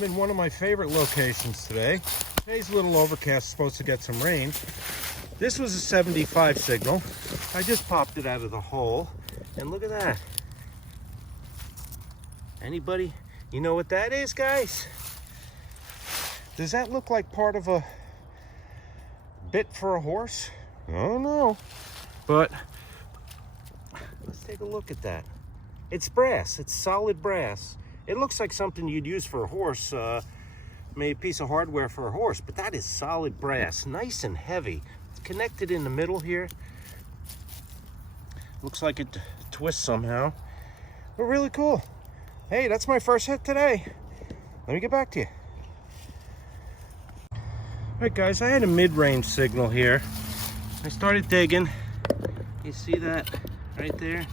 I'm in one of my favorite locations today. Today's a little overcast, supposed to get some rain. This was a 75 signal. I just popped it out of the hole, and look at that. Anybody, you know what that is, guys? Does that look like part of a bit for a horse? I don't know, but let's take a look at that. It's brass, it's solid brass. It looks like something you'd use for a horse, maybe a piece of hardware for a horse, but that is solid brass, nice and heavy. It's connected in the middle here. Looks like it twists somehow, but really cool. Hey, that's my first hit today. Let me get back to you. All right, guys, I had a mid-range signal here. I started digging. You see that right there?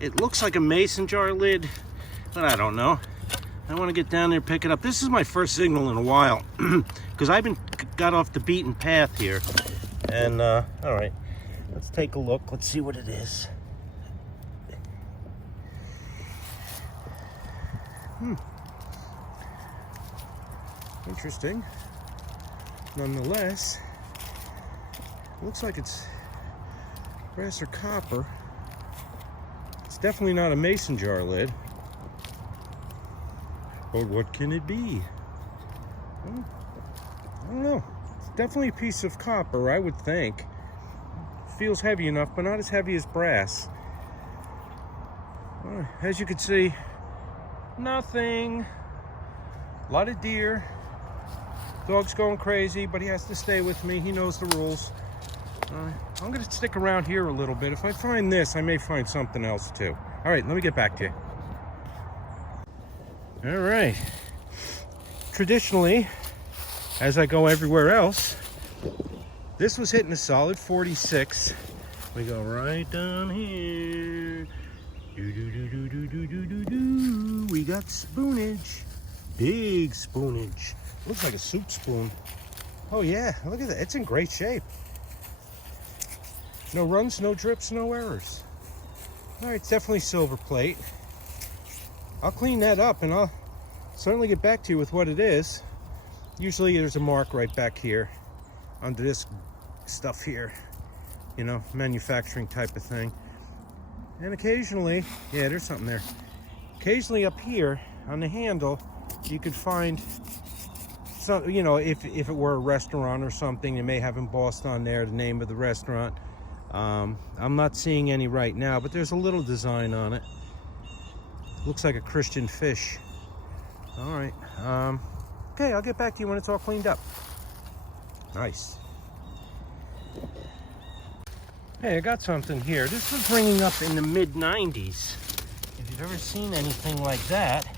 It looks like a mason jar lid, but I don't know. I want to get down there and pick it up. This is my first signal in a while because I've got off the beaten path here. And all right, let's take a look. Let's see what it is. Interesting. Nonetheless, looks like it's brass or copper. It's definitely not a mason jar lid. But what can it be? Well, I don't know. It's definitely a piece of copper, I would think. Feels heavy enough, but not as heavy as brass. As you can see, nothing. A lot of deer. Dog's going crazy, but he has to stay with me. He knows the rules. I'm going to stick around here a little bit. If I find this, I may find something else too. All right, let me get back to you. All right. Traditionally, as I go everywhere else, this was hitting a solid 46. We go right down here. We got spoonage. Big spoonage. Looks like a soup spoon. Oh yeah, look at that. It's in great shape. No runs, no drips, no errors. All right, it's definitely silver plate. I'll clean that up and I'll certainly get back to you with what it is. Usually there's a mark right back here under this stuff here, you know, manufacturing type of thing. And occasionally, yeah, there's something there. Occasionally up here on the handle, you could find some, you know, if it were a restaurant or something, they may have embossed on there the name of the restaurant. I'm not seeing any right now, but there's a little design on it. Looks like a Christian fish. All right. Okay, I'll get back to you when it's all cleaned up. Nice. Hey, I got something here. This was ringing up in the mid-90s. If you've ever seen anything like that,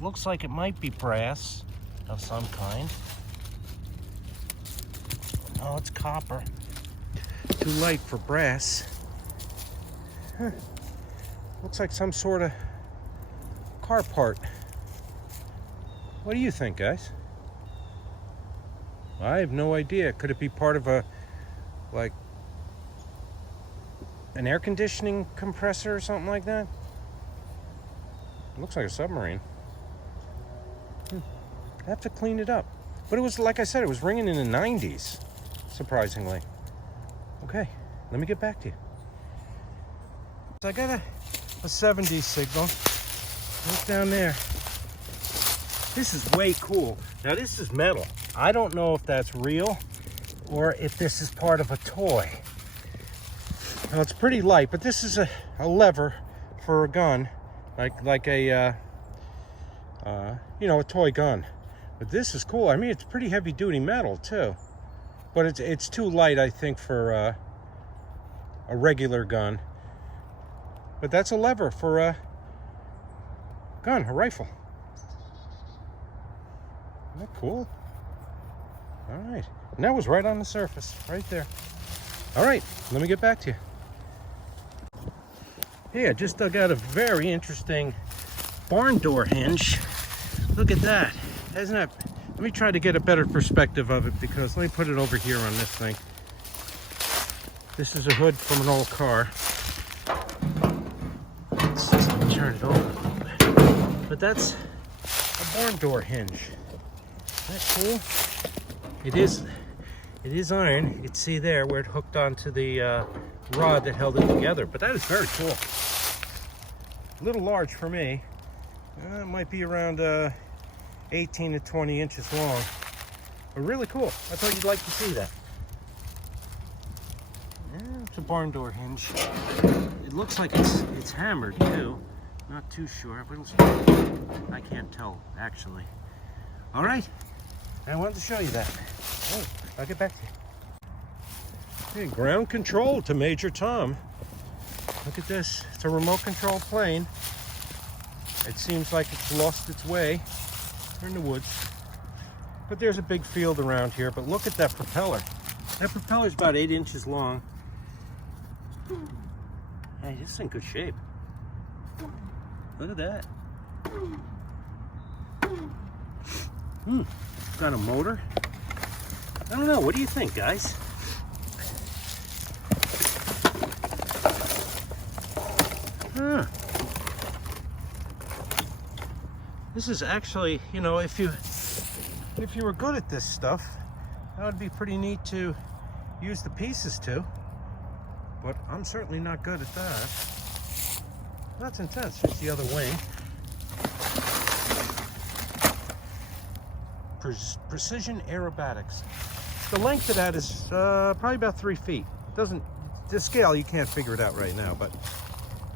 looks like it might be brass of some kind. Oh, it's copper. Too light for brass. Huh. Looks like some sort of car part. What do you think, guys? I have no idea. Could it be part of a, like, an air conditioning compressor or something like that? It looks like a submarine. I have to clean it up. But it was, like I said, it was ringing in the 90s, surprisingly. Okay, let me get back to you. So I got a 70s signal. Look down there. This is way cool. Now this is metal. I don't know if that's real or if this is part of a toy. Well, it's pretty light, but this is a lever for a gun, like a you know, a toy gun. But this is cool. I mean, it's pretty heavy duty metal too, but it's too light, I think, for a regular gun. But that's a lever for a gun, a rifle. Isn't that cool? All right, and that was right on the surface, right there. All right, let me get back to you. Hey, I just dug out a very interesting barn door hinge. Look at that. Isn't that? Let me try to get a better perspective of it, because let me put it over here on this thing. This is a hood from an old car. It's But that's a barn door hinge. Isn't that cool? It is iron. You can see there where it hooked onto the rod that held it together. But that is very cool. A little large for me. It might be around 18 to 20 inches long. But really cool. I thought you'd like to see that. Yeah, it's a barn door hinge. It looks like it's hammered too. Not too sure. I can't tell actually. All right. I wanted to show you that. Oh, I'll get back to you. Okay, ground control to Major Tom. Look at this. It's a remote control plane. It seems like it's lost its way. We're in the woods. But there's a big field around here. But look at that propeller. That propeller's about 8 inches long. Hey, this is in good shape. Look at that. Got a motor. I don't know. What do you think, guys? This is actually, you know, if you were good at this stuff, that would be pretty neat to use the pieces to. But I'm certainly not good at that. That's intense. Here's the other wing. Precision aerobatics. The length of that is probably about 3 feet. The scale, you can't figure it out right now, but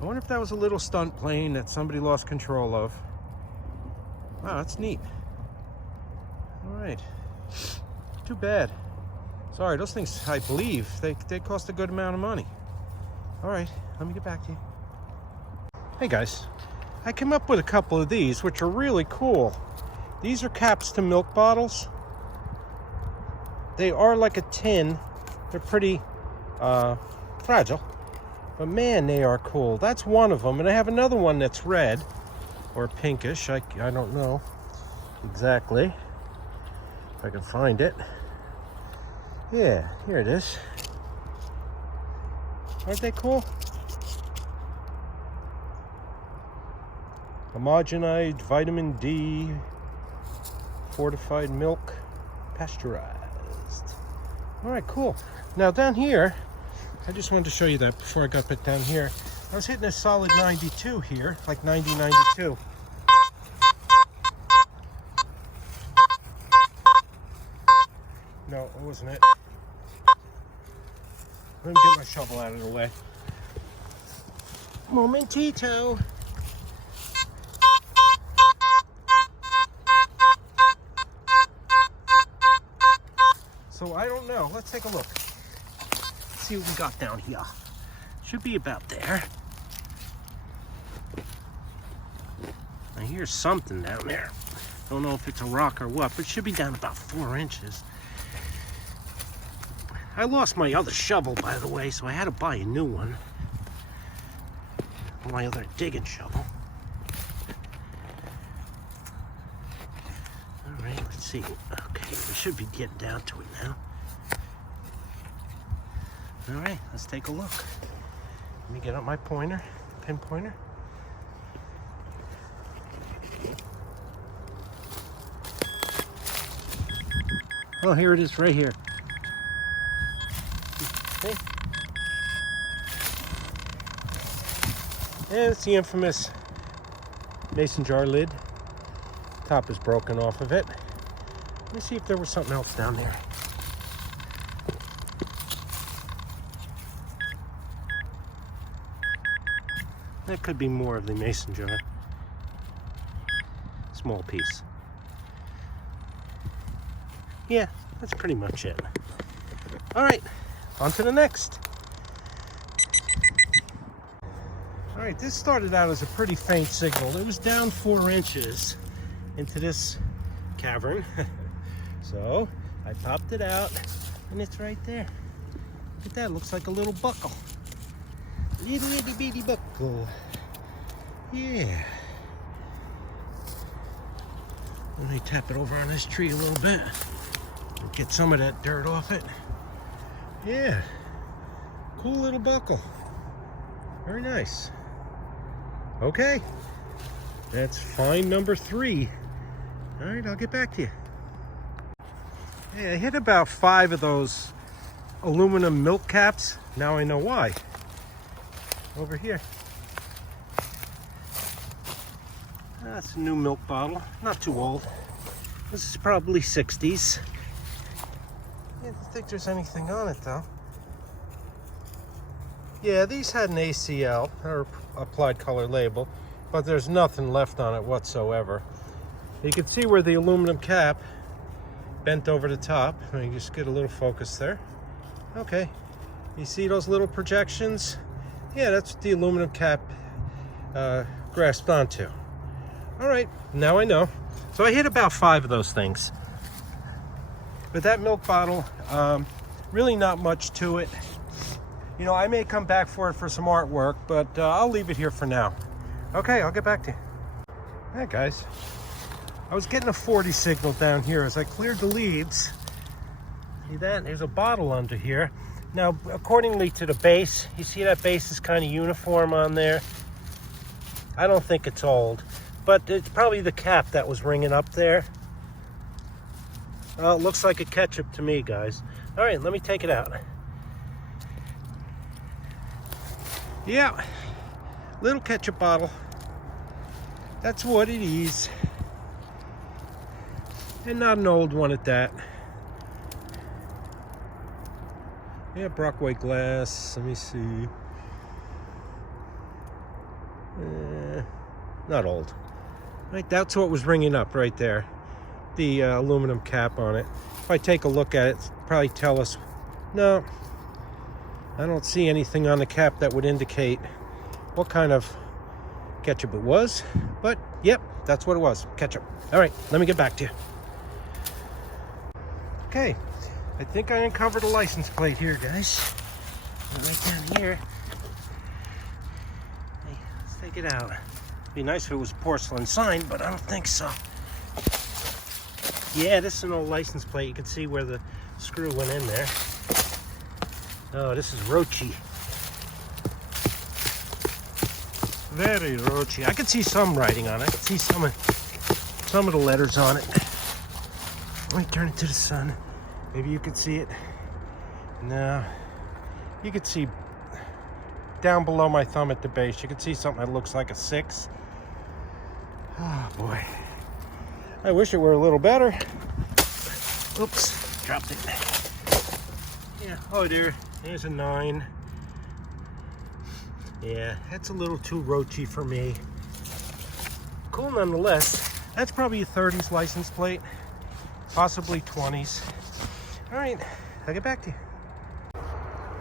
I wonder if that was a little stunt plane that somebody lost control of. Wow, that's neat. All right. Too bad. Sorry, those things, I believe, they cost a good amount of money. All right, let me get back to you. Hey guys, I came up with a couple of these, which are really cool. These are caps to milk bottles. They are like a tin. They're pretty fragile. But man, they are cool. That's one of them. And I have another one that's red or pinkish. I don't know exactly. If I can find it. Yeah, here it is. Aren't they cool? Homogenized vitamin D, fortified milk, pasteurized. All right, cool. Now down here, I just wanted to show you that before I got put down here. I was hitting a solid 92 here, like 90, 92. No, it wasn't it. Let me get my shovel out of the way. Momentito. So I don't know. Let's take a look. See what we got down here. Should be about there. I hear something down there. Don't know if it's a rock or what, but it should be down about 4 inches. I lost my other shovel, by the way, so I had to buy a new one. My other digging shovel. All right, let's see. Okay, we should be getting down to it now. All right, let's take a look. Let me get out my pointer, pin pointer. Oh, here it is, right here. Okay. And it's the infamous mason jar lid. Top is broken off of it. Let me see if there was something else down there. That could be more of the mason jar. Small piece. Yeah, that's pretty much it. All right, on to the next. All right, this started out as a pretty faint signal. It was down 4 inches into this cavern. So I popped it out and it's right there. Look at that, it looks like a little buckle. Little itty bitty buckle. Yeah. Let me tap it over on this tree a little bit. Get some of that dirt off it. Yeah. Cool little buckle. Very nice. Okay. That's find number 3. All right, I'll get back to you. Hey, I hit about 5 of those aluminum milk caps. Now I know why. Over here. That's a new milk bottle, not too old. This is probably 60s. I don't think there's anything on it though. Yeah, these had an ACL, or applied color label, but there's nothing left on it whatsoever. You can see where the aluminum cap bent over the top. Let me just get a little focus there. Okay, you see those little projections? Yeah, that's what the aluminum cap grasped onto. All right, now I know. So I hit about 5 of those things. But that milk bottle, really not much to it. You know, I may come back for it for some artwork, but I'll leave it here for now. Okay, I'll get back to you. Hey guys, I was getting a 40 signal down here as I cleared the leads. See that? There's a bottle under here. Now, accordingly to the base, you see that base is kind of uniform on there. I don't think it's old, but it's probably the cap that was ringing up there. Well, it looks like a Ketchup to me, guys. All right, let me take it out. Yeah, little Ketchup bottle. That's what it is. And not an old one at that. Yeah, Brockway glass. Let me see. Not old. Right, that's what was ringing up right there. The aluminum cap on it. If I take a look at it, probably tell us. No, I don't see anything on the cap that would indicate what kind of Ketchup it was. But yep, that's what it was. Ketchup. All right, let me get back to you. Okay, I think I uncovered a license plate here, guys. Right down here. Hey, let's take it out. It'd be nice if it was porcelain sign, but I don't think so. Yeah, this is an old license plate. You can see where the screw went in there. Oh, this is roachy. Very roachy. I can see some writing on it. I can see some of the letters on it. Let me turn it to the sun. Maybe you could see it. No. You could see down below my thumb at the base. You can see something that looks like a 6. Oh, boy. I wish it were a little better. Oops, dropped it. Yeah, oh dear, there's a 9. Yeah, that's a little too roachy for me. Cool nonetheless. That's probably a 30s license plate, possibly 20s. All right, I'll get back to you.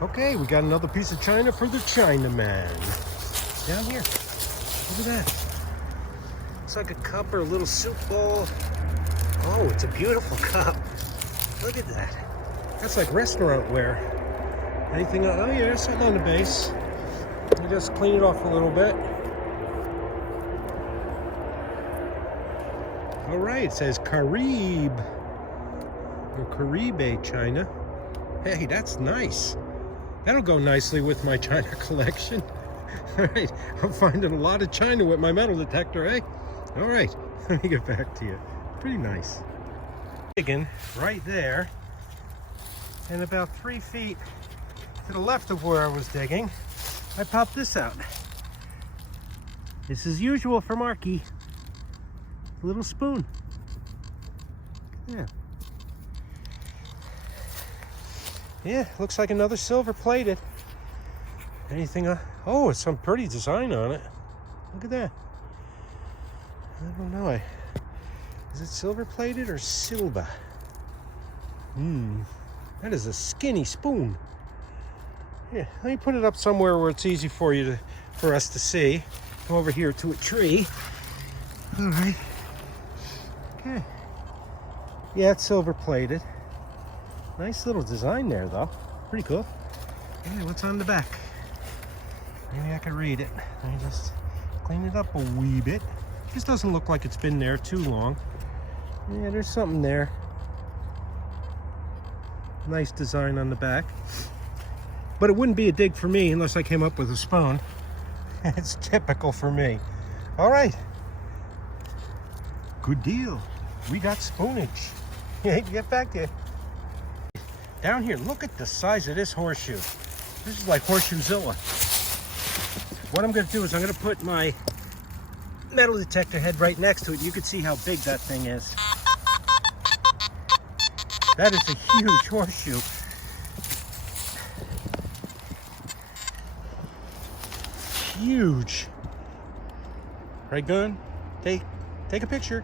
Okay, we got another piece of china for the Chinaman. Down here, look at that. It's like a cup or a little soup bowl. Oh, it's a beautiful cup. Look at that. That's like restaurant wear. Anything? Oh yeah, there's something on the base. You just clean it off a little bit. All right, it says Carib. Or Caribe China. Hey, that's nice. That'll go nicely with my china collection. All right, I'm finding a lot of china with my metal detector, eh? All right, let me get back to you. Pretty nice. Digging right there, and about 3 feet to the left of where I was digging, I popped this out. This is usual for Marky. A little spoon. Yeah. Yeah, looks like another silver plated. Anything? Oh, it's some pretty design on it. Look at that. I don't know. Is it silver plated or silver? That is a skinny spoon. Yeah, let me put it up somewhere where it's easy for us to see. Come over here to a tree. All right. Okay. Yeah, it's silver plated. Nice little design there, though. Pretty cool. Hey, what's on the back? Maybe I can read it. Let me just clean it up a wee bit. This doesn't look like it's been there too long. Yeah, there's something there. Nice design on the back. But it wouldn't be a dig for me unless I came up with a spoon. It's typical for me. All right. Good deal. We got Spoonage. Get back there. Down here, look at the size of this horseshoe. This is like Horseshoezilla. What I'm going to do is I'm going to put my metal detector head right next to it. You can see how big that thing is. That is a huge horseshoe. Huge. Right, Gun? Take a picture.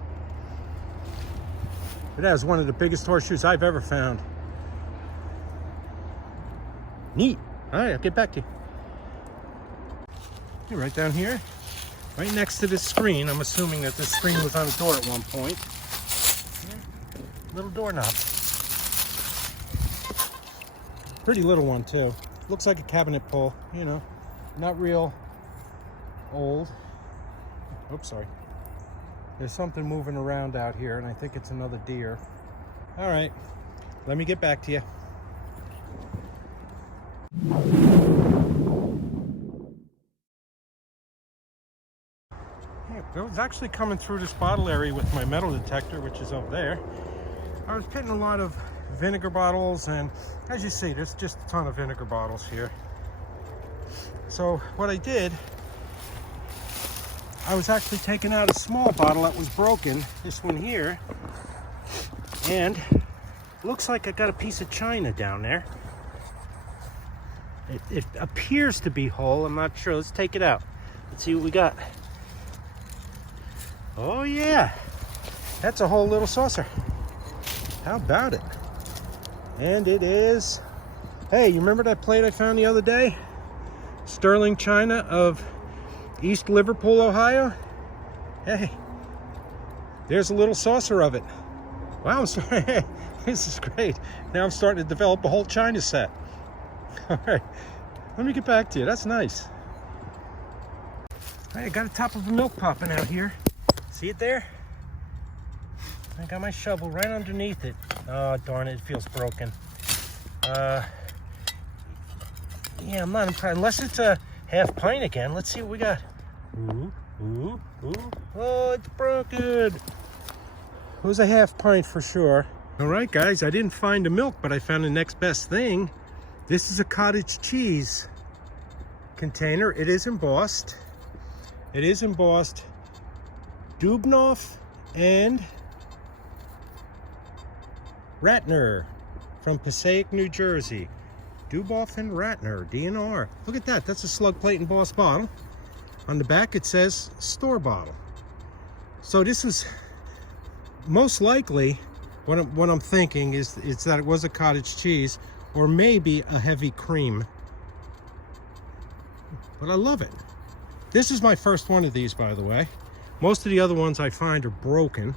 That is one of the biggest horseshoes I've ever found. Neat. All right, I'll get back to you. You're right down here, right next to this screen. I'm assuming that this screen was on a door at one point. Yeah. Little doorknob. Pretty little one too. Looks like a cabinet pull, you know, not real old. Oops, sorry. There's something moving around out here, and I think it's another deer. All right, let me get back to you. I was actually coming through this bottle area with my metal detector, which is over there. I was hitting a lot of vinegar bottles, and as you see, there's just a ton of vinegar bottles here. So what I did, I was actually taking out a small bottle that was broken, this one here, and looks like I got a piece of china down there. It appears to be whole. I'm not sure. Let's take it out. Let's see what we got. Oh yeah, that's a whole little saucer. How about it? And it is, hey, you remember that plate I found the other day? Sterling china of East Liverpool, Ohio. Hey, there's a little saucer of it. Wow, this is great. Now I'm starting to develop a whole china set. All right, let me get back to you. That's nice. Hey, I got a top of a milk popping out here. See it there? I got my shovel right underneath it. Oh, darn it, it feels broken. Yeah, I'm not impressed. Unless it's a half pint again. Let's see what we got. Ooh, ooh, ooh. Oh, it's broken. It was a half pint for sure. All right, guys, I didn't find the milk, but I found the next best thing. This is a cottage cheese container. It is embossed. It is embossed Dubnoff and Ratner from Passaic, New Jersey. Duboff and Ratner, DNR. Look at that. That's a slug plate embossed bottle. On the back it says store bottle. So this is most likely what I'm thinking is that it was a cottage cheese or maybe a heavy cream. But I love it. This is my first one of these, by the way. Most of the other ones I find are broken,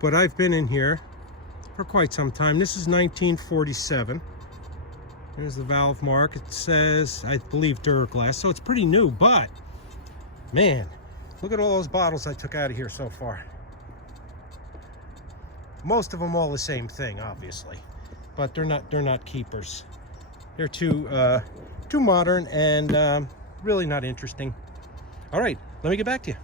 but I've been in here for quite some time. This is 1947. There's the valve mark. It says, I believe, Duraglass, so it's pretty new, but man, look at all those bottles I took out of here so far. Most of them all the same thing, obviously, but they're not keepers. They're too modern and really not interesting. All right, let me get back to you.